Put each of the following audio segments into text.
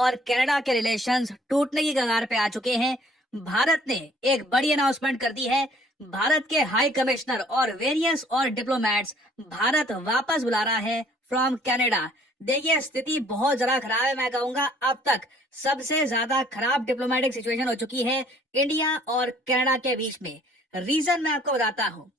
और कनाडा के रिलेशंस टूटने की कगार पे आ चुके हैं। भारत ने एक बड़ी अनाउंसमेंट कर दी है। भारत के हाई कमिश्नर और वेरियस और डिप्लोमेट्स भारत वापस बुला रहा है फ्रॉम कनाडा। देखिए, स्थिति बहुत जरा खराब है। मैं कहूंगा अब तक सबसे ज्यादा खराब डिप्लोमेटिक सिचुएशन हो चुकी है इंडिया और कनाडा के बीच में। रीजन मैं आपको बताता हूँ।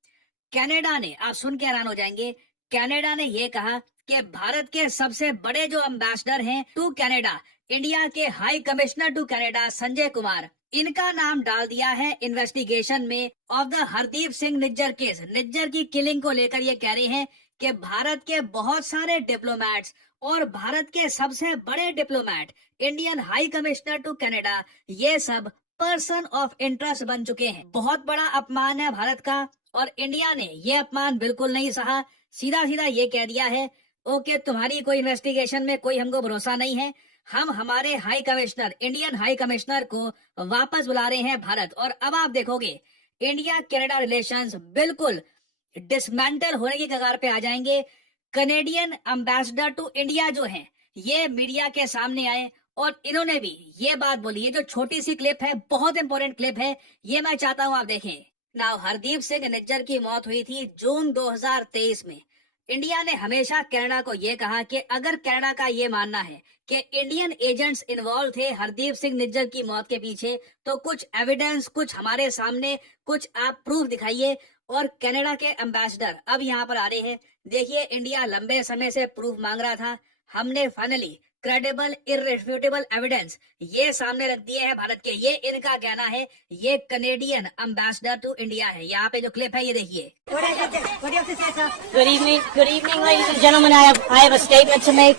कनाडा ने, आप सुन के हैरान हो जाएंगे, कनाडा ने यह कहा कि भारत के सबसे बड़े जो एम्बेसडर हैं टू कनाडा, इंडिया के high commissioner to Canada Sanjay Kumar, इनका नाम डाल दिया है इन्वेस्टिगेशन में of the Hardeep Singh Nijjar case. Nijjar की किलिंग को लेकर ये कह रहे हैं कि भारत के बहुत सारे डिप्लोमेट्स और भारत के सबसे बड़े diplomat, Indian high commissioner to Canada, ये सब पर्सन ऑफ इंटरेस्ट बन चुके हैं। बहुत बड़ा अपमान है भारत का, और इंडिया ने ये अपमान बिल्कुल नहीं सहा। सीधा सीधा ये कह दिया है, ओके, तुम्हारी कोई इन्वेस्टिगेशन में कोई हमको भरोसा नहीं है, हम हमारे high commissioner, Indian high commissioner को वापस बुला रहे हैं भारत। और अब आप देखोगे इंडिया कनाडा रिलेशंस बिल्कुल डिसमेंटल होने की कगार पे आ जाएंगे। कनेडियन एम्बेसडर टू इंडिया जो हैं, ये मीडिया के सामने आए और इन्होंने भी ये बात बोली। ये जो छोटी सी क्लिप है, बहुत इंपॉर्टेंट क्लिप है, ये मैं चाहता हूं आप देखें। नाउ, हरदीप सिंह निज्जर की मौत हुई थी जून 2023 में। इंडिया ने हमेशा कनाडा को यह कहा कि अगर कनाडा का ये मानना है कि इंडियन एजेंट्स इन्वॉल्व थे हरदीप सिंह निज्जर की मौत के पीछे, तो कुछ एविडेंस, कुछ हमारे सामने, कुछ आप प्रूफ दिखाइए। और कनाडा के एम्बेसडर अब यहाँ पर आ रहे हैं। देखिए, इंडिया लंबे समय से प्रूफ मांग रहा था, हमने फाइनली क्रेडिबल इररिफ्यूटेबल एविडेंस ये सामने रख दिए हैं भारत के। ये इनका कहना है, ये कनेडियन एम्बेसडर टू इंडिया है। यहाँ पे जो क्लिप है ये देखिए। Good evening, ladies and gentlemen. I have a statement to make.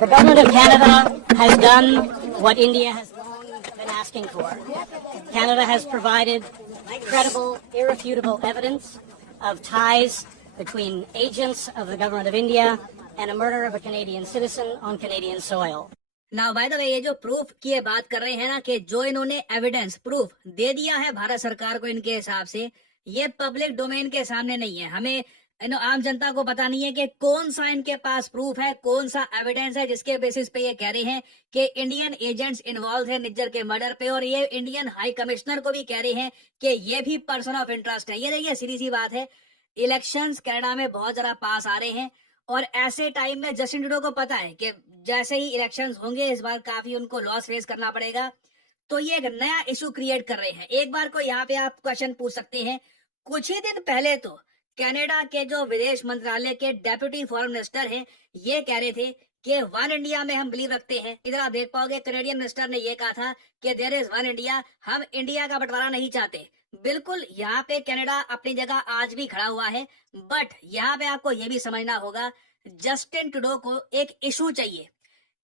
The government of Canada has done what India has been asking for. Canada has provided credible, irrefutable evidence of ties between agents of the government of India and a murder of a Canadian citizen on Canadian soil. Now by the way, ये जो proof की ये बात कर रहे हैं ना, कि जो इन्होंने एविडेंस प्रूफ दे दिया है भारत सरकार को, इनके हिसाब से ये पब्लिक डोमेन के सामने नहीं है। हमें आम जनता को पता नहीं है कि कौन सा इनके पास प्रूफ है, कौन सा एविडेंस है जिसके बेसिस पे ये कह रहे हैं कि इंडियन एजेंट्स इन्वॉल्व है निज्जर के मर्डर पे। और ये इंडियन हाई कमिश्नर को भी कह रहे हैं कि ये भी पर्सन ऑफ इंटरेस्ट है। ये देखिए, सीधी सी बात है, इलेक्शंस कनाडा में बहुत ज्यादा पास आ रहे हैं, और ऐसे टाइम में जस्टिन ट्रूडो को पता है कि जैसे ही इलेक्शंस होंगे इस बार काफी उनको लॉस फेस करना पड़ेगा, तो ये एक नया इशू क्रिएट कर रहे हैं। एक बार को यहाँ पे आप क्वेश्चन पूछ सकते हैं, कुछ ही दिन पहले तो कनाडा के जो विदेश मंत्रालय के डेप्यूटी फॉरेन मिनिस्टर हैं, ये कह रहे थे कि वन इंडिया में हम बिलीव रखते हैं। इधर आप देख पाओगे कनेडियन मिनिस्टर ने ये कहा था कि देयर इज वन इंडिया, हम इंडिया का बंटवारा नहीं चाहते। बिल्कुल, यहाँ पे कनाडा अपनी जगह आज भी खड़ा हुआ है, बट यहाँ पे आपको ये भी समझना होगा, जस्टिन ट्रूडो को एक इशू चाहिए।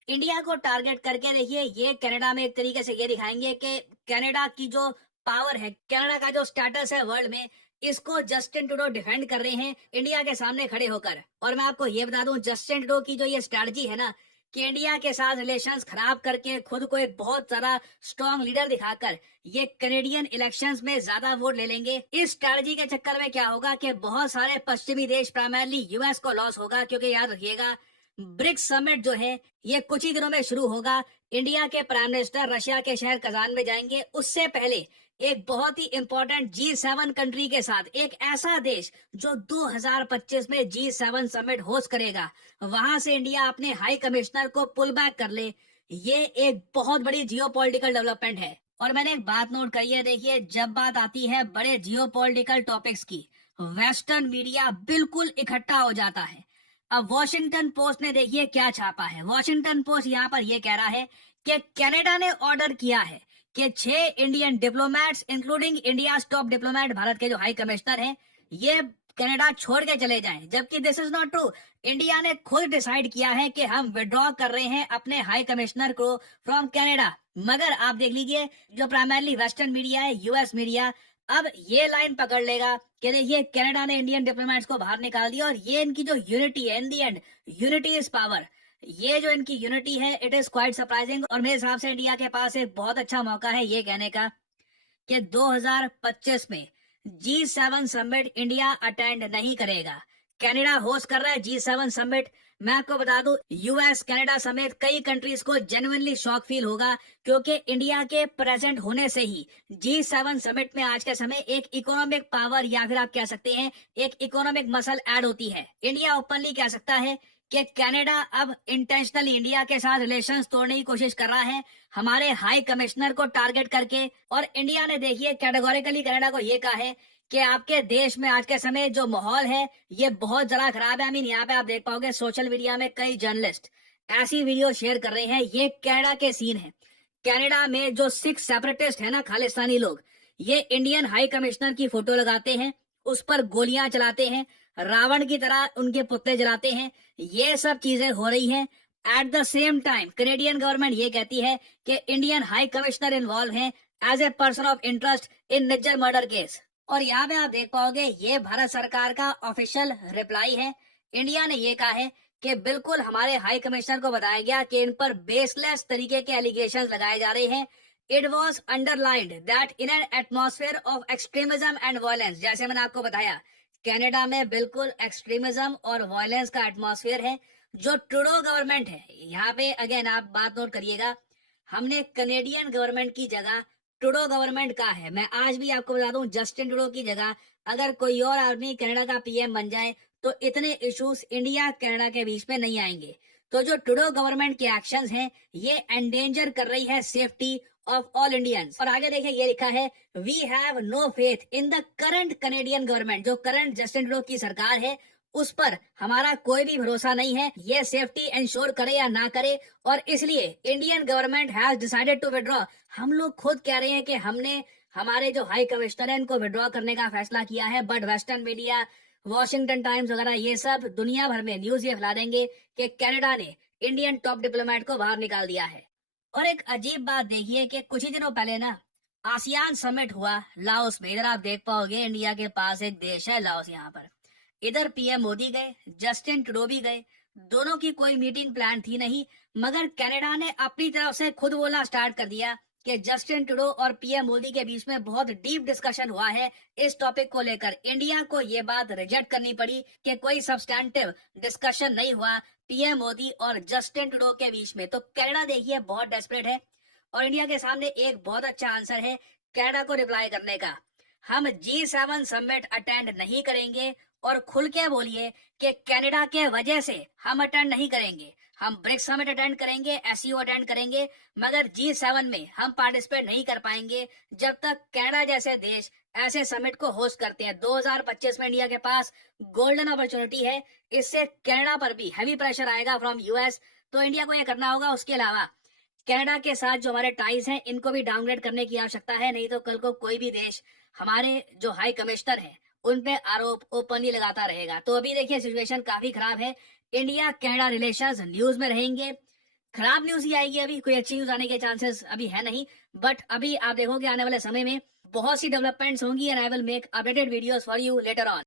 इंडिया को टारगेट करके देखिए, ये कनाडा में एक तरीके से ये दिखाएंगे कि कनाडा की जो पावर है, कनाडा का जो स्टेटस है वर्ल्ड में, इसको जस्टिन ट्रूडो डिफेंड कर रहे हैं इंडिया के सामने खड़े होकर। और मैं आपको ये बता दूं, जस्टिन ट्रूडो की जो ये स्ट्रैटेजी है ना, कि इंडिया के साथ रिलेशंस खराब करके खुद को एक बहुत ज्यादा स्ट्रॉन्ग लीडर दिखाकर ये कनेडियन इलेक्शंस में ज्यादा वोट ले लेंगे। इस स्ट्रैटेजी के चक्कर में क्या होगा कि बहुत सारे पश्चिमी देश, प्राइमरली यूएस को लॉस होगा, क्योंकि याद रखिएगा, ब्रिक्स समिट जो है ये कुछ ही दिनों में शुरू होगा। इंडिया के प्राइम मिनिस्टर रशिया के शहर कजान में जाएंगे। उससे पहले एक बहुत ही इंपॉर्टेंट G7 कंट्री के साथ, एक ऐसा देश जो 2025 में G7 समिट होस्ट करेगा, वहां से इंडिया अपने हाई कमिश्नर को पुल बैक कर ले, ये एक बहुत बड़ी जियोपॉलिटिकल डेवलपमेंट है। और मैंने एक बात नोट करी है, देखिए, जब बात आती है बड़े जियोपॉलिटिकल टॉपिक्स की, वेस्टर्न मीडिया बिल्कुल इकट्ठा हो जाता है। अब वॉशिंगटन पोस्ट ने देखिए क्या छापा है। वॉशिंगटन पोस्ट यहाँ पर यह कह रहा है कि कनाडा ने ऑर्डर किया है कि 6 Indian diplomats, including India top diplomat, Bharat के जो हाई कमिश्नर हैं, ये कनाडा छोड़ के चले जाएं। जबकि this is not true. India ने खुद डिसाइड किया है कि हम विड्रॉ कर रहे हैं अपने हाई कमिश्नर को फ्रॉम कनाडा। मगर आप देख लीजिए, जो प्राइमरली वेस्टर्न मीडिया है, यूएस मीडिया, अब ये लाइन पकड़ लेगा कि देखिए कनाडा ने इंडियन डिप्लोमेट्स को बाहर निकाल दिया, और ये इनकी जो यूनिटी है, इन दी एंड यूनिटी इज पावर, ये जो इनकी यूनिटी है, इट इज क्वाइट सरप्राइजिंग। और मेरे हिसाब से इंडिया के पास एक बहुत अच्छा मौका है ये कहने का कि 2025 में G7 समिट इंडिया अटेंड नहीं करेगा। कनाडा होस्ट कर रहा है G7 समिट। मैं आपको बता दूं, यूएस, कनाडा समेत कई कंट्रीज को जेन्युइनली शॉक फील होगा, क्योंकि इंडिया के प्रेजेंट होने से ही G7 समिट में आज के समय एक इकोनॉमिक पावर या फिर आप कह सकते हैं एक इकोनॉमिक मसल ऐड होती है। इंडिया ओपनली कह सकता है कि कनाडा अब इंटेंशनली इंडिया के साथ रिलेशंस तोड़ने की कोशिश कर रहा है, हमारे हाई कमिश्नर को टारगेट करके। और इंडिया ने देखिए कैटेगोरिकली कनाडा को ये कहा है कि आपके देश में आज के समय जो माहौल है ये बहुत ज्यादा खराब है। यहाँ पे आप देख पाओगे सोशल मीडिया में कई जर्नलिस्ट ऐसी वीडियो शेयर कर रहे हैं। ये कनाडा के सीन है। कनाडा में जो सिख सेपरेटिस्ट है ना, खालिस्तानी लोग, ये इंडियन हाई कमिश्नर की फोटो लगाते हैं, उस पर गोलियां चलाते हैं, रावण की तरह उनके पुतले जलाते हैं। ये सब चीजें हो रही हैं। At the same time Canadian government ये कहती है कि इंडियन हाई कमिश्नर इन्वॉल्व हैं as a person of interest in Nijjar murder case. और यहाँ पे आप देख पाओगे ये भारत सरकार का ऑफिशियल रिप्लाई है। इंडिया ने ये कहा है कि बिल्कुल हमारे हाई कमिश्नर को बताया गया कि इन पर बेसलेस तरीके के एलिगेशंस लगाए जा रहे हैं। It was underlined that in an atmosphere of extremism and violence, जैसे मैंने आपको बताया कनाडा में बिल्कुल एक्सट्रीमिज्म और वायलेंस का एटमॉस्फेयर है। जो ट्रूडो गवर्नमेंट है, यहाँ पे अगेन आप बात नोट करिएगा, हमने कनेडियन गवर्नमेंट की जगह ट्रूडो गवर्नमेंट का है। मैं आज भी आपको बता दूं, जस्टिन ट्रूडो की जगह अगर कोई और आदमी कनाडा का पीएम बन जाए तो इतने इश्यूज इंडिया कनाडा के बीच में नहीं आएंगे। तो जो ट्रूडो गवर्नमेंट के एक्शंस हैं ये एंडेंजर कर रही है सेफ्टी ऑफ ऑल इंडियंस। और आगे देखिए ये लिखा है, we have no faith in the current Canadian government. जो करंट जस्टिन ट्रूडो की सरकार है उस पर हमारा कोई भी भरोसा नहीं है, ये सेफ्टी इंश्योर करे या ना करे, और इसलिए Indian government has decided to withdraw. हम लोग खुद कह रहे हैं कि हमने हमारे जो हाई कमिश्नर है इनको विड्रॉ करने का फैसला किया है, but western media, Washington times वगैरह ये सब दुनिया भर में न्यूज ये फैला देंगे कि कनाडा ने इंडियन टॉप डिप्लोमेट को बाहर निकाल दिया है। और एक अजीब बात देखिए कि कुछ ही दिनों पहले ना आसियान समिट हुआ लाओस में। इधर आप देख पाओगे इंडिया के पास एक देश है लाओस। यहाँ पर इधर पीएम मोदी गए, जस्टिन ट्रूडो भी गए, दोनों की कोई मीटिंग प्लान थी नहीं, मगर कनाडा ने अपनी तरफ से खुद बोलना स्टार्ट कर दिया कि जस्टिन ट्रूडो और पीएम मोदी के बीच में बहुत डीप डिस्कशन हुआ है इस टॉपिक को लेकर। इंडिया को ये बात रिजेक्ट करनी पड़ी कि कोई सब्सटैंटिव डिस्कशन नहीं हुआ पीएम मोदी और जस्टिन ट्रूडो के बीच में। तो कनाडा देखिए बहुत डेस्परेट है और इंडिया के सामने एक बहुत अच्छा आंसर है कनाडा को रिप्लाई करने का। हम G7 समिट अटेंड नहीं करेंगे और खुल के बोलिए कि कनाडा के वजह से हम अटेंड नहीं करेंगे। हम ब्रिक्स समिट अटेंड करेंगे, SCO अटेंड करेंगे, मगर G7 में हम पार्टिसिपेट नहीं कर पाएंगे जब तक कनाडा जैसे देश ऐसे समिट को होस्ट करते हैं। 2025 में इंडिया के पास गोल्डन अपॉर्चुनिटी है, इससे कनाडा पर भी हैवी प्रेशर आएगा फ्रॉम यूएस। तो इंडिया को ये करना होगा। उसके अलावा कनाडा के साथ जो हमारे टाइज हैं इनको भी डाउनग्रेड करने की आवश्यकता है, नहीं तो कल को कोई भी देश हमारे जो हाई कमिश्नर हैं उन पे आरोप ओपनली लगाता रहेगा। तो अभी देखिए सिचुएशन काफी खराब है। इंडिया कनाडा रिलेशंस न्यूज में रहेंगे। खराब न्यूज ही आएगी, अभी कोई अच्छी न्यूज आने के चांसेस अभी है नहीं, बट अभी आप देखोगे आने वाले समय में बहुत सी डेवलपमेंट्स होंगी and I will make updated videos for you later on.